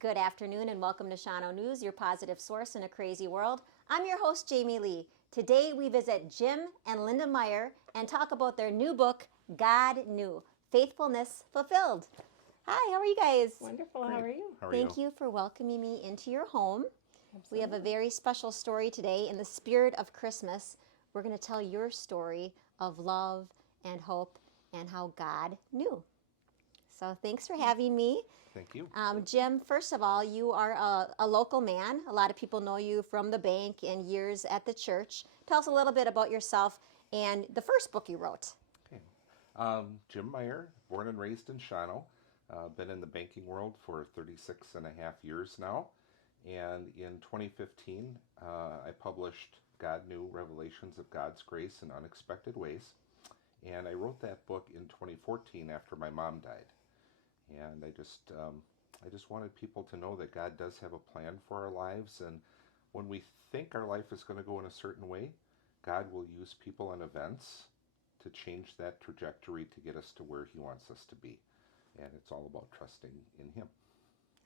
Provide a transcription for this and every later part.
Good afternoon and welcome to Shano News, your positive source in a crazy world. I'm your host, Jaime Lee. Today we visit Jim and Linda Meyer and talk about their new book, God Knew, Faithfulness Fulfilled. Hi, how are you guys? Wonderful. Great. How are you? How are Thank you for welcoming me into your home. We have a Absolutely. very special story today. In the spirit of Christmas, we're going to tell your story of love and hope and how God knew. So thanks for having me. Thank you. Jim, first of all, you are a local man. A lot of people know you from the bank and years at the church. Tell us a little bit about yourself and the first book you wrote. Okay. Jim Meyer, born and raised in Shawano. Been in the banking world for 36 and a half years now. And in 2015, I published God Knew, Revelations of God's Grace in Unexpected Ways. And I wrote that book in 2014 after my mom died. And I just wanted people to know that God does have a plan for our lives, and when we think our life is going to go in a certain way, God will use people and events to change that trajectory to get us to where He wants us to be. And it's all about trusting in Him.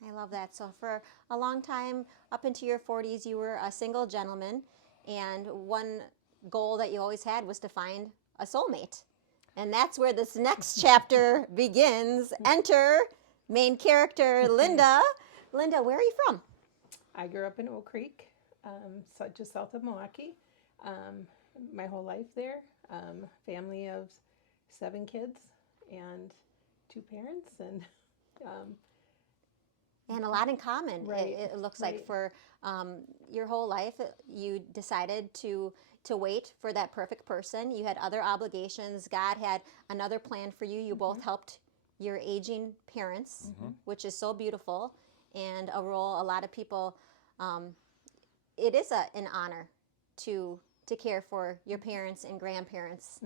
I love that. So for a long time, up into your 40s, you were a single gentleman, and one goal that you always had was to find a soulmate. And that's where this next chapter begins. Enter main character, Linda. Linda, where are you from? I grew up in Oak Creek, just south of Milwaukee. My whole life there. Family of 7 kids and 2 parents, and And a lot in common. Right, It looks right. like for your whole life, you decided to wait for that perfect person. You had other obligations. God had another plan for you. You both helped your aging parents, which is so beautiful, and a role a lot of people. It is an honor to care for your parents and grandparents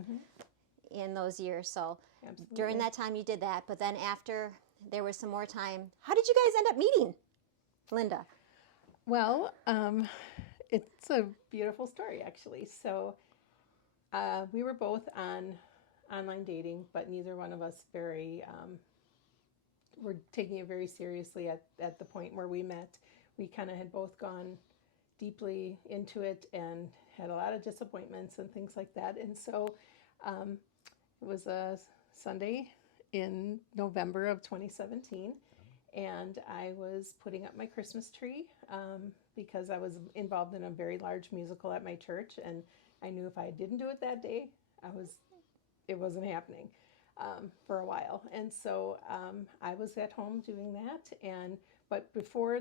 in those years. So absolutely. during that time, you did that. But then after there was some more time, how did you guys end up meeting, Linda? Well, it's a beautiful story, actually. So we were both on online dating, but neither one of us were taking it very seriously at the point where we met. We kind of had both gone deeply into it and had a lot of disappointments and things like that. And so it was a Sunday in November of 2017, and I was putting up my Christmas tree because I was involved in a very large musical at my church, and I knew if I didn't do it that day, it wasn't happening for a while. And so I was at home doing that, but before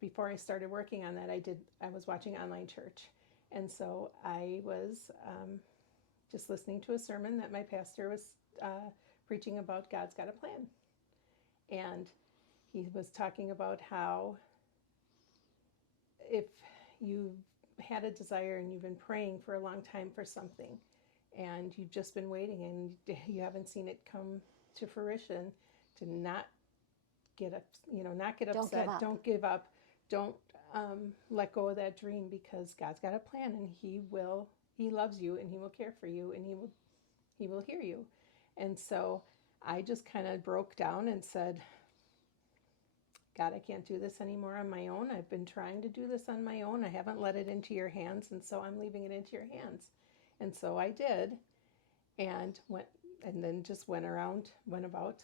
before I started working on that, I was watching online church, and so I was just listening to a sermon that my pastor was preaching about God's got a plan. And he was talking about how if you've had a desire and you've been praying for a long time for something and you've just been waiting and you haven't seen it come to fruition, to not get up, not get upset, don't give up, don't let go of that dream, because God's got a plan, and He loves you, and He will care for you, and He will hear you. And so I just kind of broke down and said, God, I can't do this anymore on my own. I've been trying to do this on my own. I haven't let it into your hands, and so I'm leaving it into your hands. And so I did, and then just went about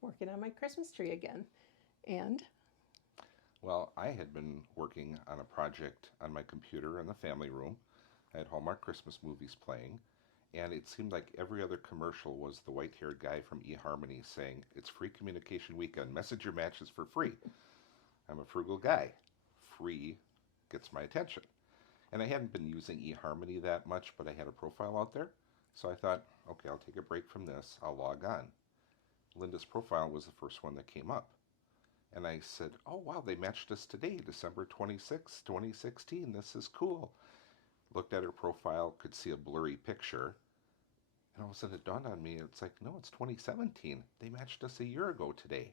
working on my Christmas tree again. And Well, I had been working on a project on my computer in the family room. I had Hallmark Christmas movies playing, and it seemed like every other commercial was the white-haired guy from eHarmony saying, "It's free communication weekend. Message your matches for free." I'm a frugal guy. Free gets my attention. And I hadn't been using eHarmony that much, but I had a profile out there. So I thought, okay, I'll take a break from this. I'll log on. Linda's profile was the first one that came up. And I said, oh, wow, they matched us today, December 26, 2016. This is cool. Looked at her profile, could see a blurry picture. And all of a sudden it dawned on me, it's like, no, it's 2017. They matched us a year ago today.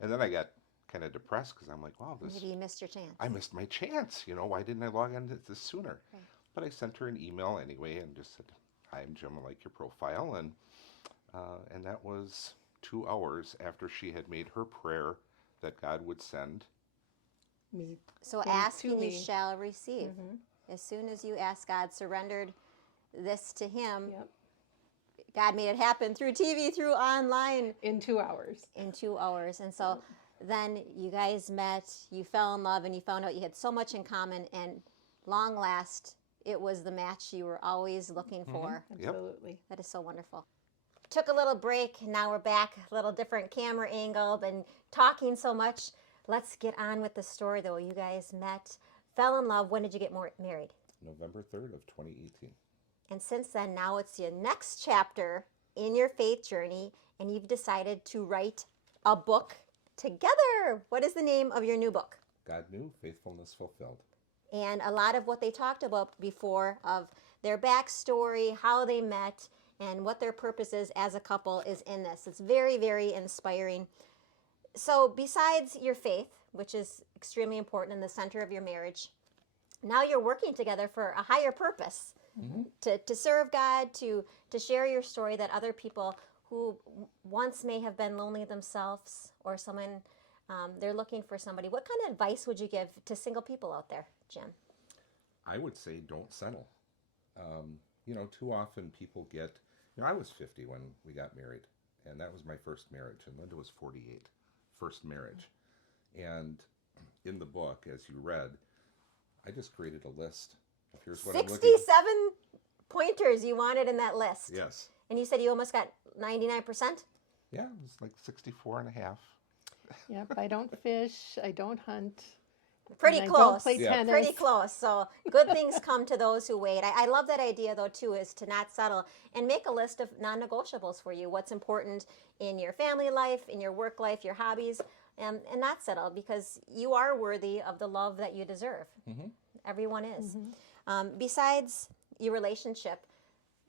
And then I got kind of depressed because I'm like, wow, Maybe you missed your chance. I missed my chance. Why didn't I log on to this sooner? Right. But I sent her an email anyway and just said, hi, I'm Jim, I like your profile. And that was 2 hours after she had made her prayer that God would send. Me. So Him ask to and you me. shall receive. Mhm. As soon as you ask God, surrendered this to Him, Yep. God made it happen through TV, through online In 2 hours. in 2 hours. And so then you guys met, you fell in love, and you found out you had so much in common. And long last, it was the match you were always looking for. Yep. Absolutely. That is so wonderful. Took a little break. Now we're back, a little different camera angle. Been talking so much. Let's get on with the story, though. You guys met, fell in love. When did you get married? November 3rd of 2018. And since then, now it's your next chapter in your faith journey, and you've decided to write a book together. What is the name of your new book? God Knew, Faithfulness Fulfilled. And a lot of what they talked about before of their backstory, how they met, and what their purpose is as a couple is in this. It's very, very inspiring. So besides your faith, which is extremely important in the center of your marriage, now you're working together for a higher purpose. To serve God, to share your story that other people who once may have been lonely themselves or someone, they're looking for somebody. What kind of advice would you give to single people out there, Jim? I would say don't settle. Too often people get, I was 50 when we got married, and that was my first marriage, and Linda was 48, first marriage. And in the book, as you read, I just created a list. Here's what I'm looking 67 pointers you wanted in that list. Yes. And you said you almost got 99%? Yeah, it was like 64 and a half. Yep. I don't fish. I don't hunt. Pretty and I close. don't play Yeah. tennis. Pretty close. So good things come to those who wait. I love that idea, though, too, is to not settle and make a list of non-negotiables for you. What's important in your family life, in your work life, your hobbies, and not settle, because you are worthy of the love that you deserve. Mm-hmm. Everyone is. Besides your relationship,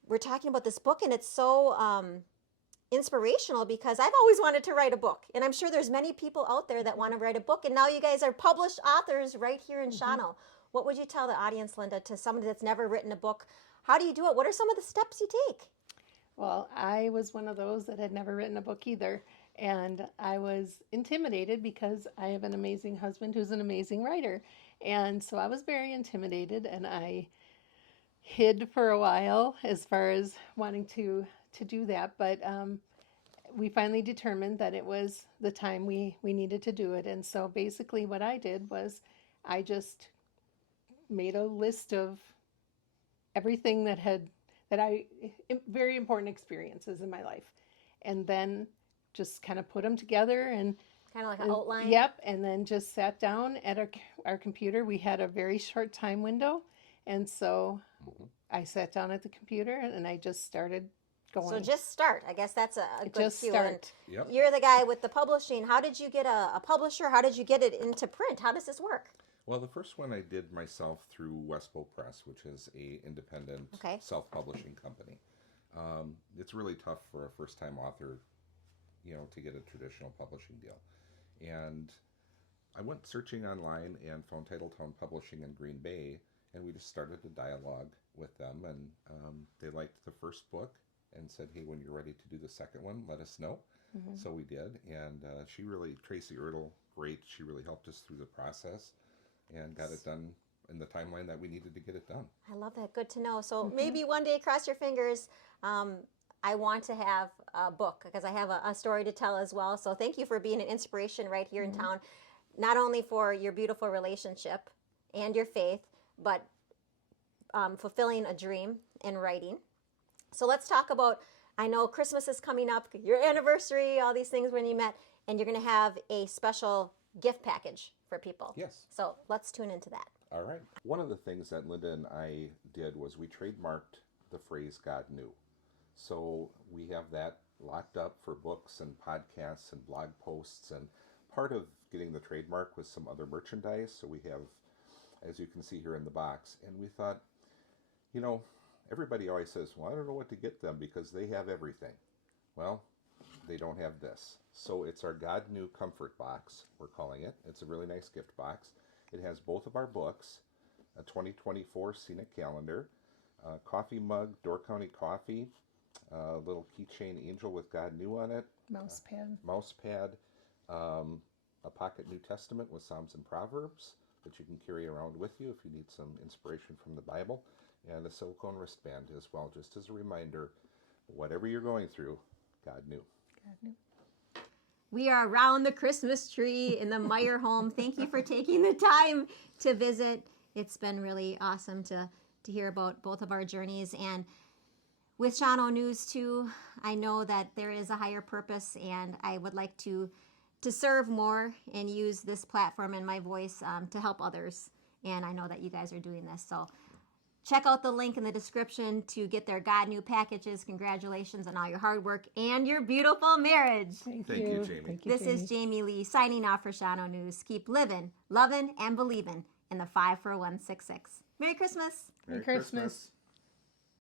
we're talking about this book, and it's so inspirational because I've always wanted to write a book, and I'm sure there's many people out there that want to write a book, and now you guys are published authors right here in Shawano. What would you tell the audience, Linda, to somebody that's never written a book? How do you do it? What are some of the steps you take? Well, I was one of those that had never written a book either. And I was intimidated because I have an amazing husband who's an amazing writer. And so I was very intimidated, and I hid for a while as far as wanting to do that. But we finally determined that it was the time we needed to do it. And so basically what I did was I just made a list of everything very important experiences in my life. And then just kind of put them together and Kind of like an outline? Yep, and then just sat down at our computer. We had a very short time window, and so I sat down at the computer and I just started going. So just start. I guess that's a good Just cue. start. And Yep. you're the guy with the publishing. How did you get a publisher? How did you get it into print? How does this work? Well, the first one I did myself through Westbow Press, which is a independent Okay. self-publishing company. It's really tough for a first-time author, to get a traditional publishing deal. And I went searching online and found Titletown Publishing in Green Bay, and we just started a dialogue with them, and they liked the first book and said, hey, when you're ready to do the second one, let us know. So we did, and Tracy Ertl, great, she really helped us through the process and got it done in the timeline that we needed to get it done. I love that. Good to know. So maybe one day, cross your fingers, I want to have a book because I have a story to tell as well. So thank you for being an inspiration right here in town, not only for your beautiful relationship and your faith, but fulfilling a dream and writing. So let's talk about, I know Christmas is coming up, your anniversary, all these things when you met, and you're going to have a special gift package for people. Yes. So let's tune into that. All right. One of the things that Linda and I did was we trademarked the phrase God knew. So we have that locked up for books and podcasts and blog posts, and part of getting the trademark was some other merchandise. So we have, as you can see here in the box, and we thought, everybody always says, well, I don't know what to get them because they have everything. Well, they don't have this. So it's our God Knew Comfort Box, we're calling it. It's a really nice gift box. It has both of our books, a 2024 scenic calendar, a coffee mug, Door County Coffee, a little keychain angel with God Knew on it, Mouse pad. mouse pad, a pocket New Testament with Psalms and Proverbs that you can carry around with you if you need some inspiration from the Bible, and a silicone wristband as well, just as a reminder, whatever you're going through, God knew. God knew. We are around the Christmas tree in the Meyer home. Thank you for taking the time to visit. It's been really awesome to hear about both of our journeys. And with Shawano News too, I know that there is a higher purpose, and I would like to serve more and use this platform and my voice to help others. And I know that you guys are doing this. So check out the link in the description to get their God New packages. Congratulations on all your hard work and your beautiful marriage. Thank you, Jamie. Thank you, This is Jaime Lee signing off for Shawano News. Keep living, loving, and believing in the 5 for 166. Merry Christmas. Merry Christmas.